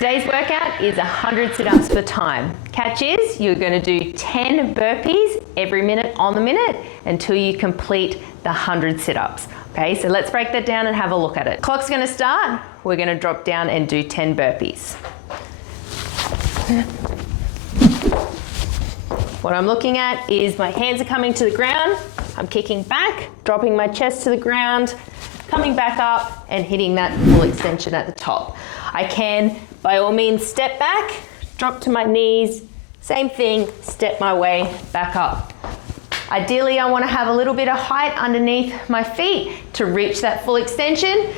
Today's workout is 100 sit-ups for time. Catch is, you're going to do 10 burpees every minute on the minute until you complete the 100 sit-ups. Okay, so let's break that down and have a look at it. Clock's going to start. We're going to drop down and do 10 burpees. What I'm looking at is my hands are coming to the ground. I'm kicking back, dropping my chest to the ground, coming back up and hitting that full extension at the top. I can, by all means, step back, drop to my knees, same thing, step my way back up. Ideally, I want to have a little bit of height underneath my feet to reach that full extension.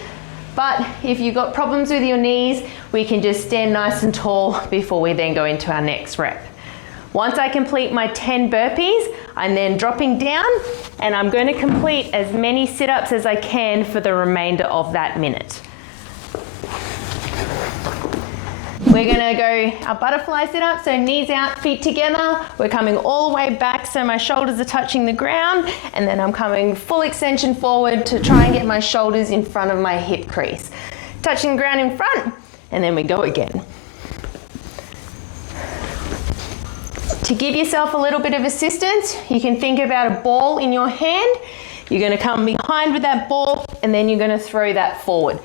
But if you've got problems with your knees, we can just stand nice and tall before we then go into our next rep. Once I complete my 10 burpees, I'm then dropping down and I'm going to complete as many sit-ups as I can for the remainder of that minute. We're going to go our butterfly sit-up, so knees out, feet together. We're coming all the way back so my shoulders are touching the ground, and then I'm coming full extension forward to try and get my shoulders in front of my hip crease. Touching the ground in front, and then we go again. To give yourself a little bit of assistance, you can think about a ball in your hand. You're going to come behind with that ball, and then you're going to throw that forward.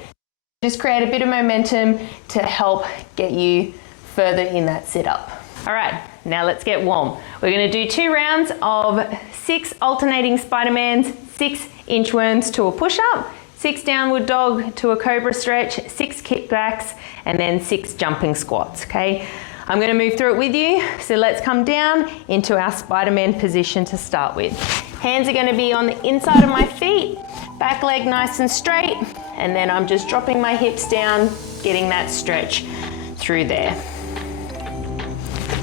Just create a bit of momentum to help get you further in that sit-up. All right, now let's get warm. We're going to do 2 rounds of 6 alternating Spidermans, 6 inchworms to a push-up, 6 downward dog to a cobra stretch, 6 kickbacks, and then 6 jumping squats, okay? I'm going to move through it with you, so let's come down into our Spiderman position to start with. Hands are going to be on the inside of my feet, back leg nice and straight, and then I'm just dropping my hips down, getting that stretch through there.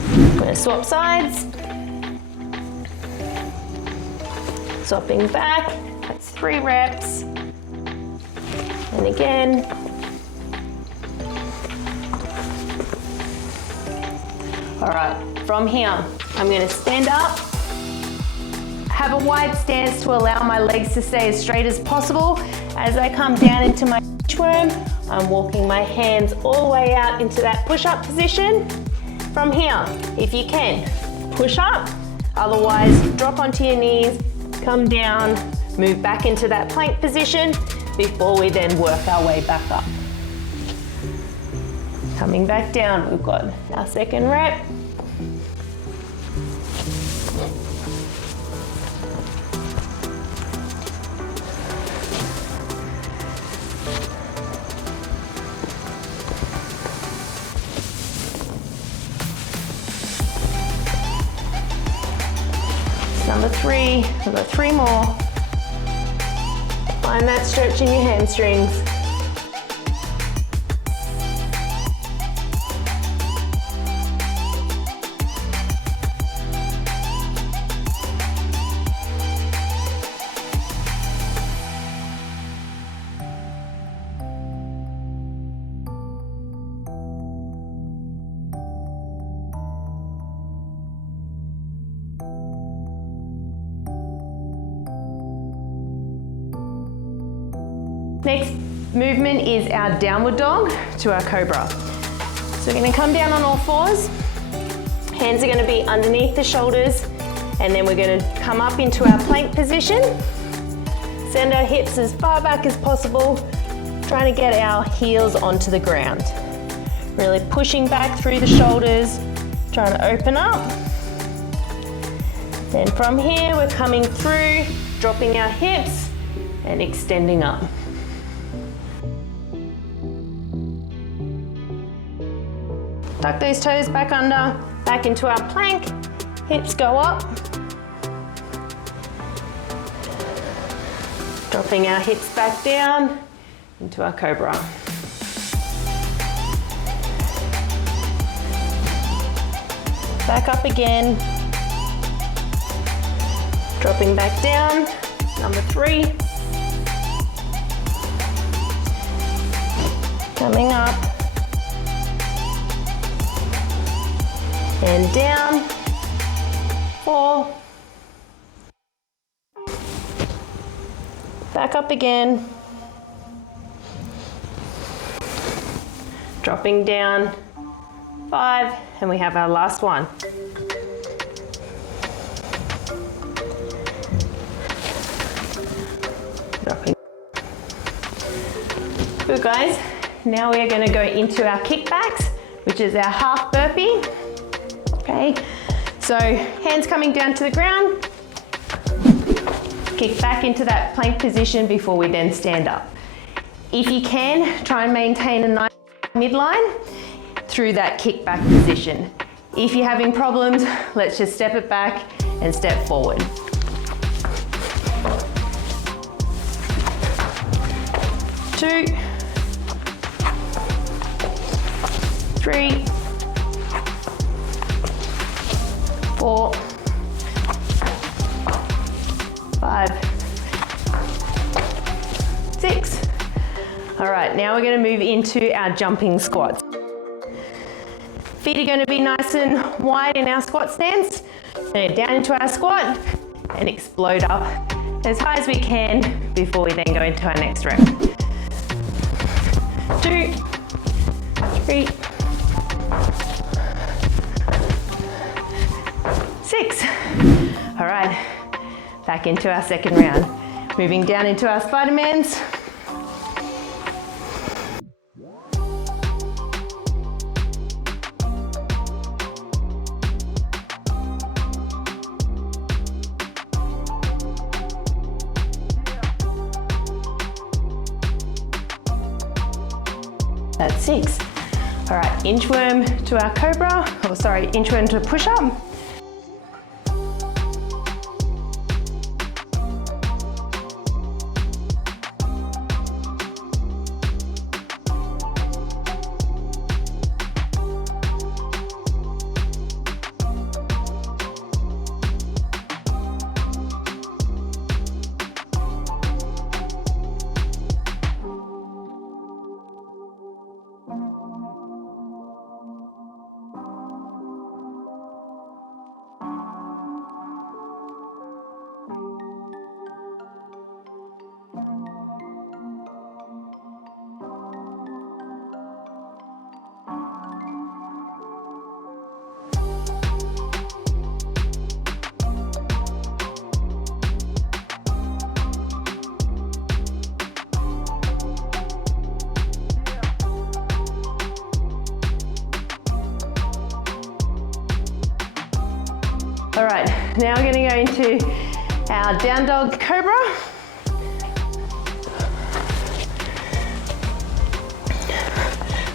I'm going to swap sides. Swapping back, that's 3 reps. And again. All right, from here, I'm going to stand up, have a wide stance to allow my legs to stay as straight as possible. As I come down into my inchworm, I'm walking my hands all the way out into that push-up position. From here, if you can, push up, otherwise drop onto your knees, come down, move back into that plank position before we then work our way back up. Coming back down, we've got our second rep. Number 3, we've got 3 more. Find that stretch in your hamstrings. Next movement is our downward dog to our cobra. So we're going to come down on all 4s. Hands are going to be underneath the shoulders, and then we're going to come up into our plank position. Send our hips as far back as possible, trying to get our heels onto the ground. Really pushing back through the shoulders, trying to open up. Then from here, we're coming through, dropping our hips and extending up. Tuck those toes back under, back into our plank, hips go up. Dropping our hips back down into our cobra. Back up again. Dropping back down, number 3. Coming up. And down, 4, back up again, Dropping down, 5, and we have our last one. Dropping. Good guys, now we are going to go into our kickbacks, which is our half burpee. Okay, so hands coming down to the ground, kick back into that plank position before we then stand up. If you can, try and maintain a nice midline through that kickback position. If you're having problems, let's just step it back and step forward. 2, 3, 4, 5, 6. All right, now we're going to move into our jumping squats. Feet are going to be nice and wide in our squat stance. And down into our squat and explode up as high as we can before we then go into our next rep. 2, 3, 6. All right, back into our second round. Moving down into our Spidermans. That's 6. All right, inchworm to our COBRA, or sorry, inchworm to a push-up. All right, now we're going to go into our down dog COBRA.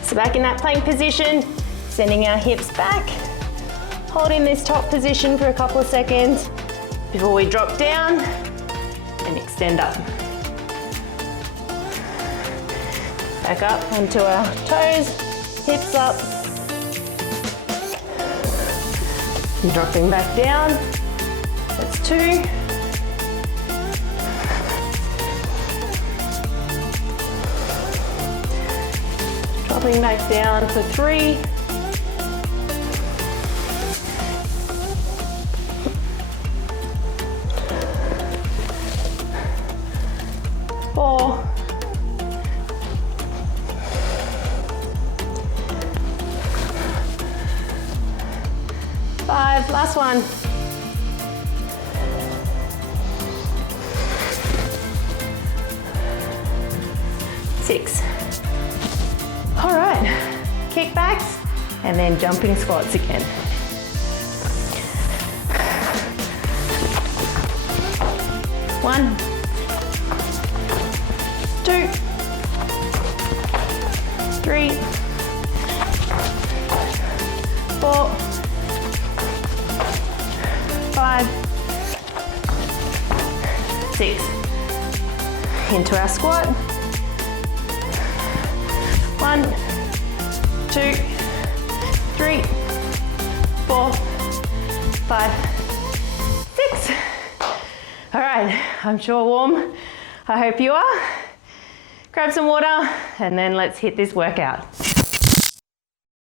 So back in that plank position, sending our hips back, holding this top position for a couple of seconds before we drop down and extend up. Back up onto our toes, hips up. And dropping back down, that's 2. Dropping back down for 3. 4. 5, last one. 6. All right, kickbacks and then jumping squats again. One, 2, 3, 4, 5, 6. Into our squat. 1, 2, 3, 4, 5, 6. All right, I'm sure warm. I hope you are. Grab some water and then let's hit this workout.